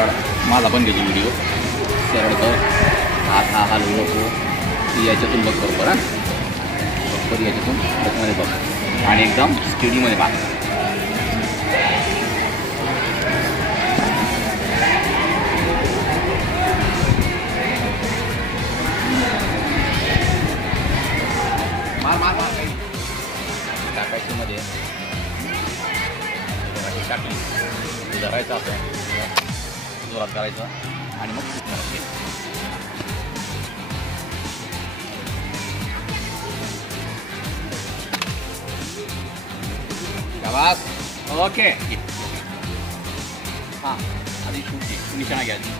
सरळ माझा पण गेली व्हिडिओ सरळ कर हात हा हलवू नको ती याच्यातून बघ बरोबर हां बरोबर याच्यातून त्याच्यामध्ये बघ आणि एकदम स्टेडीमध्ये बाग मार मार मार काही टाकायची मध्ये टाकली धरायचं असं जोरात करायचं आणि मग शाबास ओके हां आधी शूटची निशाणा घ्यायची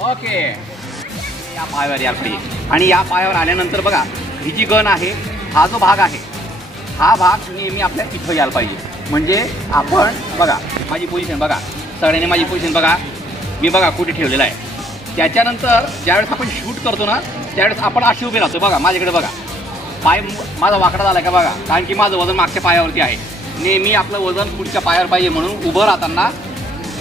ओके या पायावर या पुढे आणि या पायावर आल्यानंतर बघा ही जी गन आहे हा जो भाग आहे हा भाग नेहमी आपल्या इथं यायला पाहिजे म्हणजे आपण बघा माझी पोझिशन बघा सगळ्यांनी माझी पोझिशन बघा मी बघा कुठे ठेवलेलं आहे त्याच्यानंतर ज्यावेळेस आपण शूट करतो ना त्यावेळेस आपण अशी उभे राहतो बघा माझ्याकडे बघा पाय माझा वाकडा झाला का बघा कारण की माझं वजन मागच्या पायावरती आहे नेहमी आपलं वजन पुढच्या पायावर पाहिजे म्हणून उभं राहताना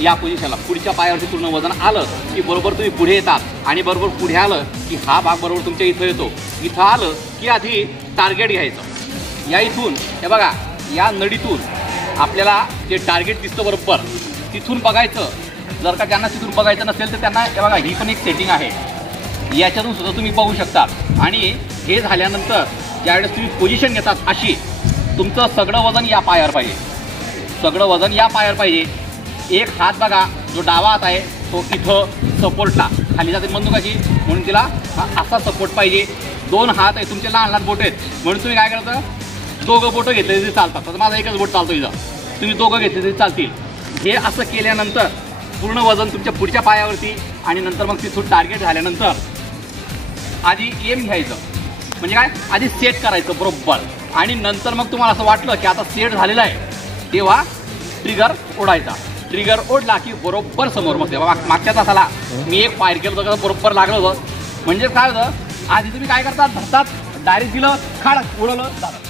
या पोझिशनला पुढच्या पायावरती पूर्ण वजन आलं की बरोबर तुम्ही पुढे येतात आणि बरोबर पुढे आलं की हा भाग बरोबर तुमच्या इथं येतो इथं आलं की आधी टार्गेट घ्यायचं या इथून हे बघा या नडीतून आपल्याला जे टार्गेट दिसतं बरोबर तिथून बघायचं जर का त्यांना तिथून बघायचं नसेल तर त्यांना हे बघा ही पण एक सेटिंग आहे याच्यातून सुद्धा तुम्ही बघू शकता आणि हे झाल्यानंतर ज्यावेळेस तुम्ही पोझिशन घेतात अशी तुमचं सगळं वजन या पायावर पाहिजे सगळं वजन या पायावर पाहिजे एक हात बघा जो डावा हात आहे तो इथं सपोर्टला खाली जाते बंदुकाची म्हणून तिला असा सपोर्ट पाहिजे दोन हात आहे तुमचे लहान लहान बोट आहेत म्हणून तुम्ही काय करायचं दोघं बोटं घेतले तरी चालतात तर माझा एकच बोट चालतो इथं तुम्ही दोघं घेतले तरी चालतील हे असं केल्यानंतर पूर्ण वजन तुमच्या पुढच्या पायावरती आणि नंतर मग तिथून टार्गेट झाल्यानंतर आधी एम घ्यायचं म्हणजे काय आधी सेट करायचं बरोबर आणि नंतर मग तुम्हाला असं वाटलं की आता सेट झालेलं आहे तेव्हा ट्रिगर ओढायचा ट्रिगर ओढला की बरोबर समोर मग तेव्हा मागच्या तासाला मी एक फायर केलं होतं बरोबर लागलं होतं म्हणजे काय होतं आधी तुम्ही काय करतात धरतात डायरेक्ट दिलं खाड उडवलं झालं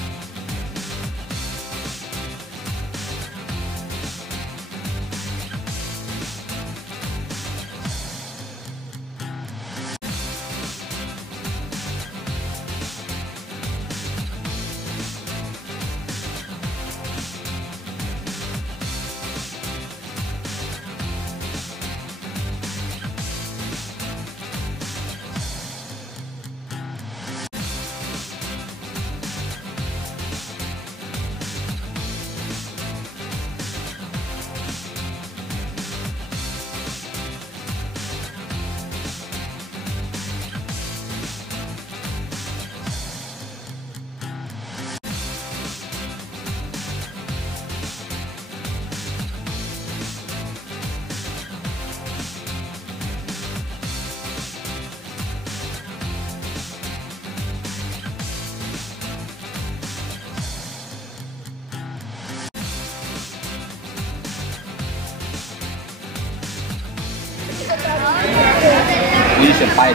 पोझिशन पाय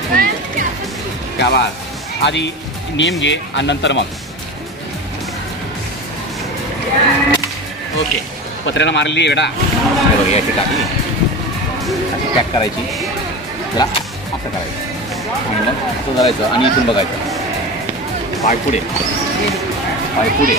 त्या बाद आधी नेम घे आणि नंतर मग ओके पत्र्याला मारली एकदा बघ याची टाकली अशी पॅक करायची त्याला असं करायचं आणि मग असं धरायचं आणि इथून बघायचं पाय पुढे पाय पुढे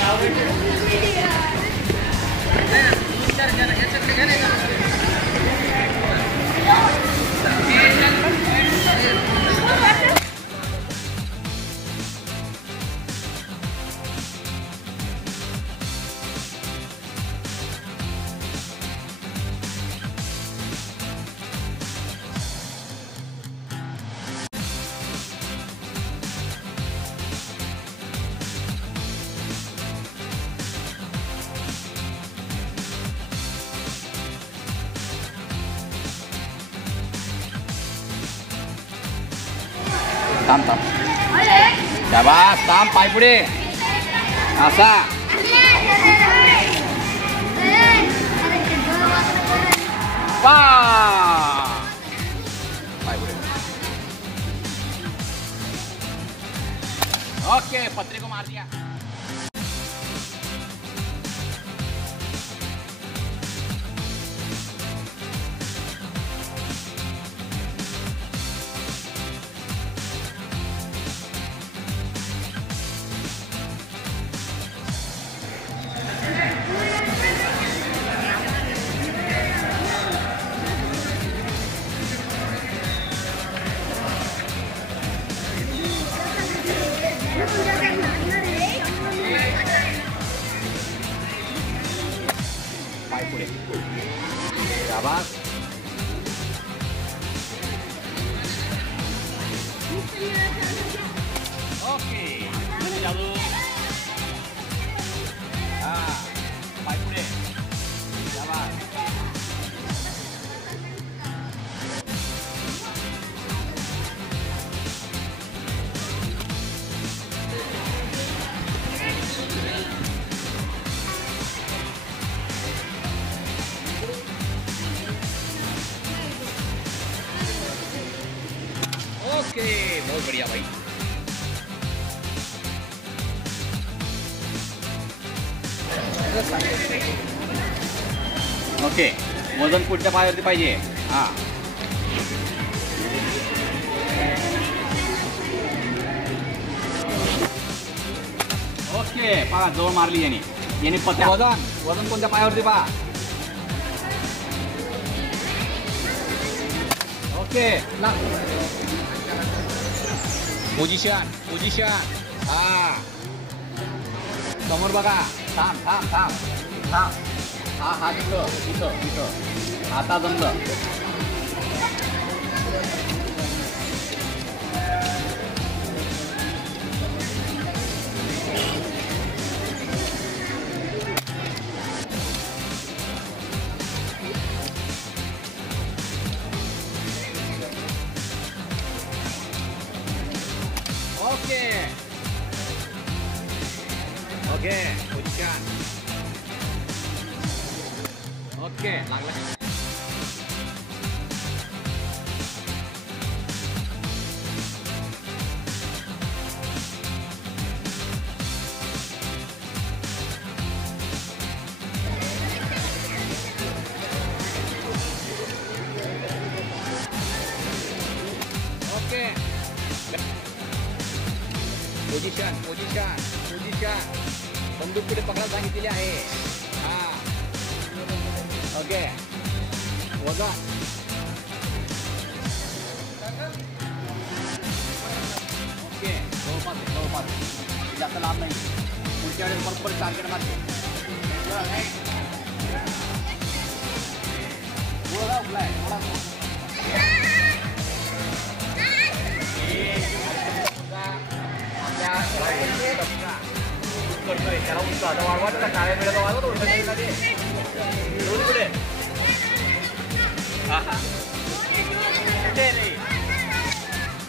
थांब थांब शाबास थांब पाय पुढे असा पाय पुढे ओके पत्रे को मार दिया शाबास. ओके जादू. हा पाय पुढे. शाबास. ओके बहुत बढ़िया भाई. ओके वजन पुढच्या पायावरती पाहिजे. हा ओके पहा जवळ मारली याने पत्या. वजन कोणत्या पायावरती पहा. ओके पोझिशन हा समोर बघा. थांब हा इथं आता जमलं. Okay position. ओके लागला. ओके पोझिशन बंदूक पुढे पकडायला सांगितलेली आहे. हा ओके वजन. ओके जवळपास जास्त लांब नाही. पुढच्या वेळेस बरोबर टार्गेट मारते. करतोय त्याला उत्साह वाढवायचा. काळ्या वेळेला वाढवतो पुढे.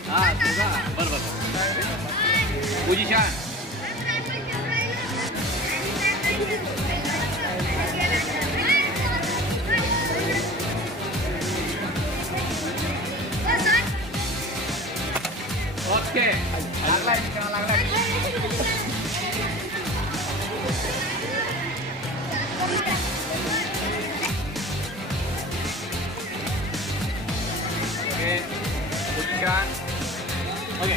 हा तुझा बरोबर पोझिशन. ओके लागलाय. पोझिशन. ओके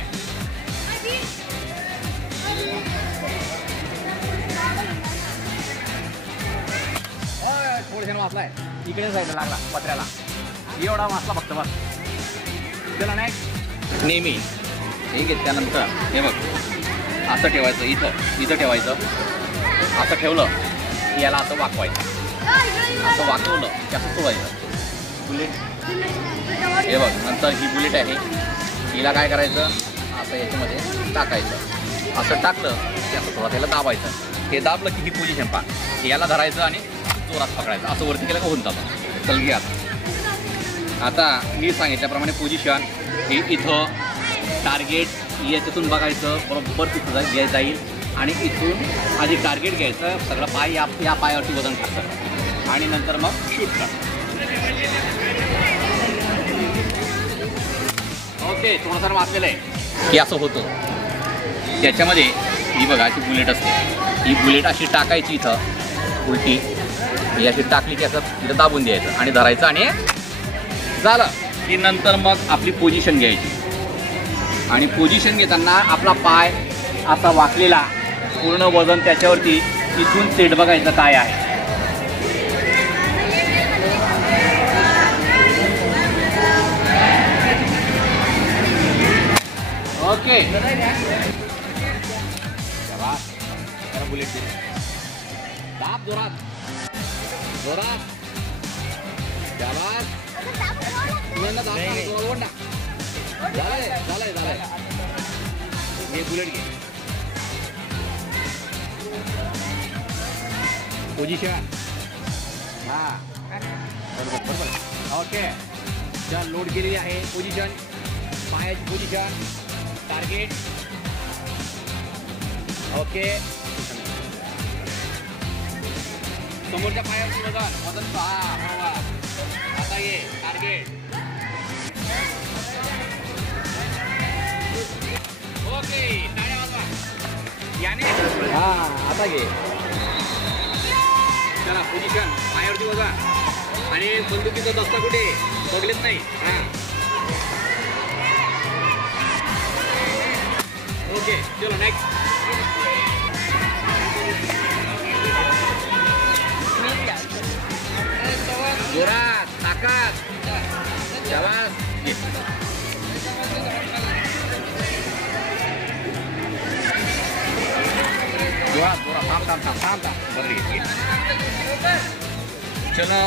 थोडं वाचलाय. इकडे जायला लागला पत्र्याला. एवढा वाचला फक्त बस. त्याला नाही नेहमी हे घेतल्यानंतर हे बघ असं ठेवायचं. इथं ठेवायचं. असं ठेवलं की याला असं वाकवायचं. असं वाकवलं की असं सोडायचं. बुलेट हे बघ. नंतर ही बुलेट आहे. हिला काय करायचं असं याच्यामध्ये टाकायचं. असं टाकलं की असं थोडं त्याला दाबायचं. हे दाबलं की ही पोझिशन पहा. याला धरायचं आणि जोरात पकडायचं. असं वरती केलं का होऊन जातं. चल घ्या आता मी सांगितल्याप्रमाणे पोझिशन हे इथं टार्गेट याच्यातून बघायचं. बरोबर तिथं जाईल आणि इथून आधी टार्गेट घ्यायचं. सगळं पाय या पायावरती वजन टाकतं आणि नंतर मग शूट करतं. ओके थोडंसं वाचलेलं आहे की असं होतं. त्याच्यामध्ये ही बघा अशी बुलेट असते. ही बुलेट अशी टाकायची इथं उलटी. ही अशी टाकली की असं इथं दाबून द्यायचं आणि धरायचं आणि झालं की नंतर मग आपली पोझिशन घ्यायची. आणि पोझिशन घेताना आपला पाय असा वाकलेला पूर्ण वजन त्याच्यावरती. इथून सेट बघायचं काय आहे. ओके बुलेट दाब जोरात शाबास. झालंय. हे बुलेट घे. पोझिशन. हा बरोबर. ओके चल लोड केलेली आहे. पोझिशन पायाची पोझिशन. टार्गेट. ओके समोरच्या पायावरची वजन पहा. आता ये टार्गेट. ओके टाळ्या वाजवा. याने हा आता घे. चला पोझिशन पायावरची वजन आणि बंदुकीचा दस्ता कुठे बघलेच नाही. हा ओके चलो नेक्स्ट. जोरात ताकद. शाबास. जोरात थांब बदली. चलो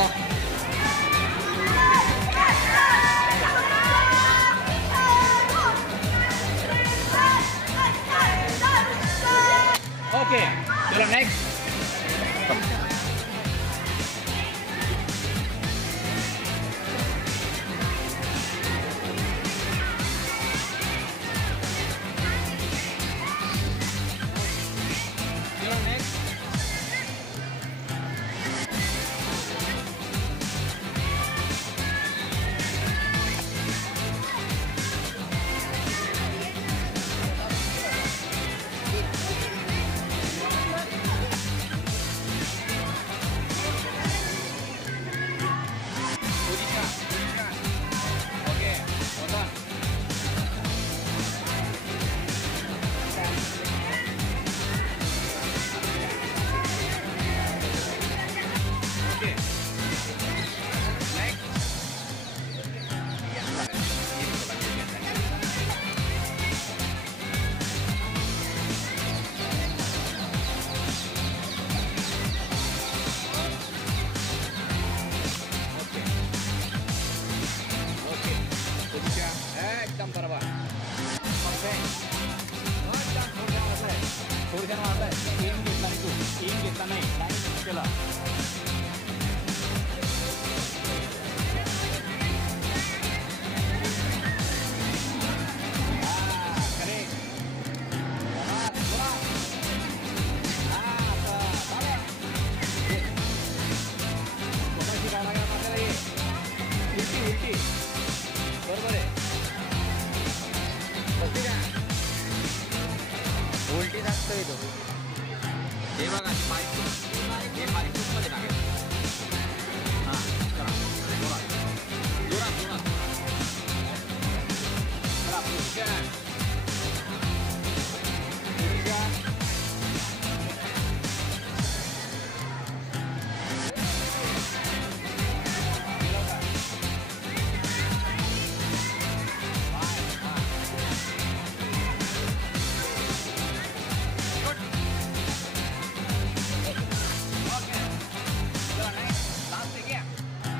ओके चलो नेक्स्ट. एकदम बरोबर. थोडक्यात वाढलाय. एम घेतला नाही तू. एम घेतला नाही. टाइम केला. उलटी बरोबर आहे. उलटी टाकतोय तो. हे बघा पाय मध्ये टाकायचं. हां चला जोरात चला पोझिशन.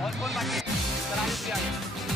और कौन बाकी है? चला आगे.